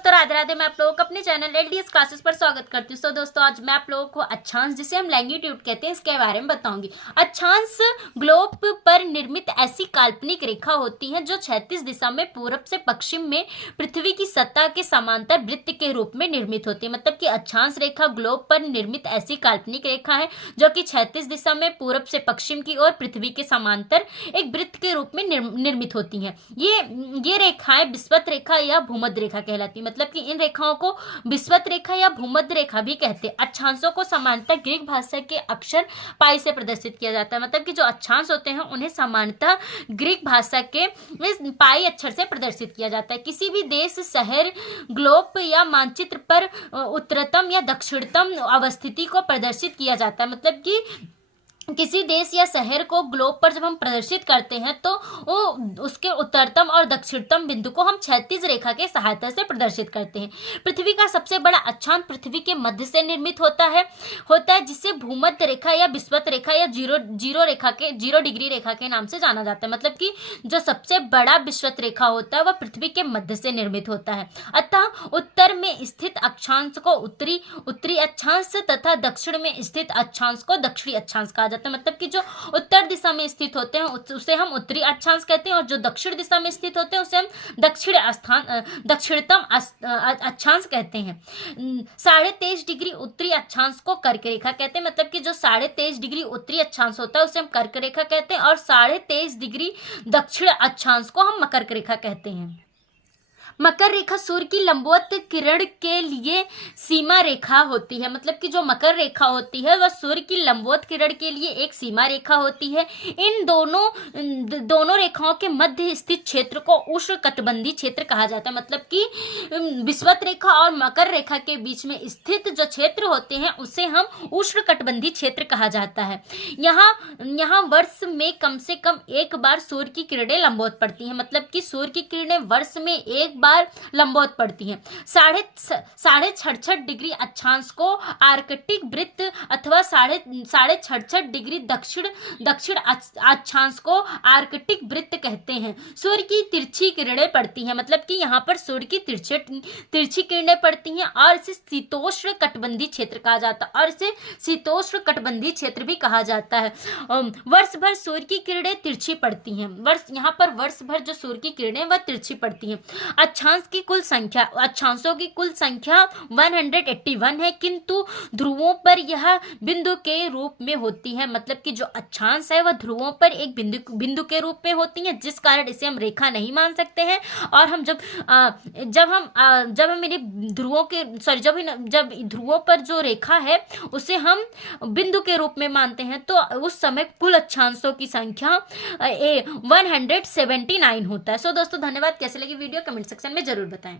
दोस्तों राधे राधे। मैं आप लोगों को अपने चैनल एलडीएस क्लासेस पर स्वागत करती हूँ। दोस्तों आज मैं आप लोगों को अक्षांश, जिसे हम लैंगिट्यूड कहते हैं, इसके बारे में बताऊंगी। अक्षांश ग्लोब पर निर्मित ऐसी काल्पनिक रेखा होती है जो 36 दिशा में पूरब से पश्चिम में पृथ्वी की सतह के समांतर वृत्त के रूप में निर्मित होती है। मतलब कि अक्षांश रेखा ग्लोब पर निर्मित ऐसी काल्पनिक रेखा है जो कि 36 दिशा में पूरब से पश्चिम की ओर पृथ्वी के समांतर एक वृत्त के रूप में निर्मित होती हैं। ये रेखाएं विषुवत रेखा या भूमध्य रेखा कहलाती है। मतलब कि इन रेखाओं को विषुवत रेखा या भूमध्य रेखा भी कहते हैं। अक्षांशों को सामान्यतः ग्रीक भाषा के अक्षर पाई से प्रदर्शित किया जाता है। मतलब कि जो अक्षांश होते हैं उन्हें सामान्यतः ग्रीक भाषा के पाई अक्षर से प्रदर्शित किया जाता है। किसी भी देश, शहर, ग्लोब या मानचित्र पर उत्तरतम या दक्षिणतम अवस्थिति को प्रदर्शित किया जाता है। मतलब कि किसी देश या शहर को ग्लोब पर जब हम प्रदर्शित करते हैं तो उसके उत्तरतम और दक्षिणतम बिंदु को हम क्षैतिज रेखा के सहायता से प्रदर्शित करते हैं। पृथ्वी का सबसे बड़ा अक्षांश पृथ्वी के मध्य से निर्मित होता है जिसे भूमध्य रेखा या विषुवत रेखा या जीरो डिग्री रेखा के नाम से जाना जाता है। मतलब कि जो सबसे बड़ा विषुवत रेखा होता है वह पृथ्वी के मध्य से निर्मित होता है। अतः उत्तर में स्थित अक्षांश को उत्तरी अक्षांश तथा दक्षिण में स्थित अक्षांश को दक्षिणी अक्षांश कहा जाता है। मतलब कि जो उत्तर दिशा में स्थित होते हैं उसे हम उत्तरी अक्षांश कहते हैं और जो दक्षिण दिशा में स्थित होते हैं उसे हम दक्षिणतम अक्षांश कहते हैं। 23.5 डिग्री उत्तरी अक्षांश को कर्क रेखा कहते हैं। मतलब कि जो 23.5 डिग्री उत्तरी अक्षांश होता है उसे हम कर्क रेखा कहते हैं और 23.5 डिग्री दक्षिण अक्षांश को हम मकर रेखा कहते हैं। मकर रेखा सूर्य की लंबवत किरण के लिए सीमा रेखा होती है। मतलब कि जो मकर रेखा होती है वह सूर्य की लंबवत किरण के लिए एक सीमा रेखा होती है। इन दोनों रेखाओं के मध्य स्थित क्षेत्र को उष्णकटिबंधीय क्षेत्र कहा जाता है। मतलब कि विषुवत रेखा और मकर रेखा के बीच में स्थित जो क्षेत्र होते हैं उसे हम उष्णकटिबंधीय क्षेत्र कहा जाता है। यहाँ वर्ष में कम से कम एक बार सूर्य की किरणें लंबवत पड़ती हैं। मतलब कि सूर्य की किरणें वर्ष में एक बार लंबवत पड़ती हैं। 66.5 डिग्री अक्षांश को आर्कटिक वृत्त अथवा 66.5 डिग्री दक्षिण अक्षांश को आर्कटिक वृत्त कहते हैं। सूर्य की तिरछी किरणें पड़ती हैं। मतलब कि यहाँ पर सूर्य की तिरछी किरणें पड़ती हैं और इसे शीतोष्ण कटिबंधीय क्षेत्र कहा जाता है और इसे शीतोष्ण कटिबंधीय क्षेत्र भी कहा जाता है। वर्ष भर सूर्य की किरणें तिरछी पड़ती हैं। यहाँ पर वर्ष भर जो सूर्य की किरणें वह तिरछी पड़ती हैं। अक्षांशों की कुल संख्या 181 है, किंतु ध्रुवों पर यह बिंदु के रूप में होती है। मतलब कि जो अक्षांश है वह ध्रुवों पर एक बिंदु के रूप में होती है, जिस कारण इसे हम रेखा नहीं मान सकते हैं। और हम जब ध्रुवों पर जो रेखा है उसे हम बिंदु के रूप में मानते हैं तो उस समय कुल अक्षांशों की संख्या 179 होता है। दोस्तों धन्यवाद। कैसे लगी वीडियो कमेंट सेक्शन में जरूर बताएं।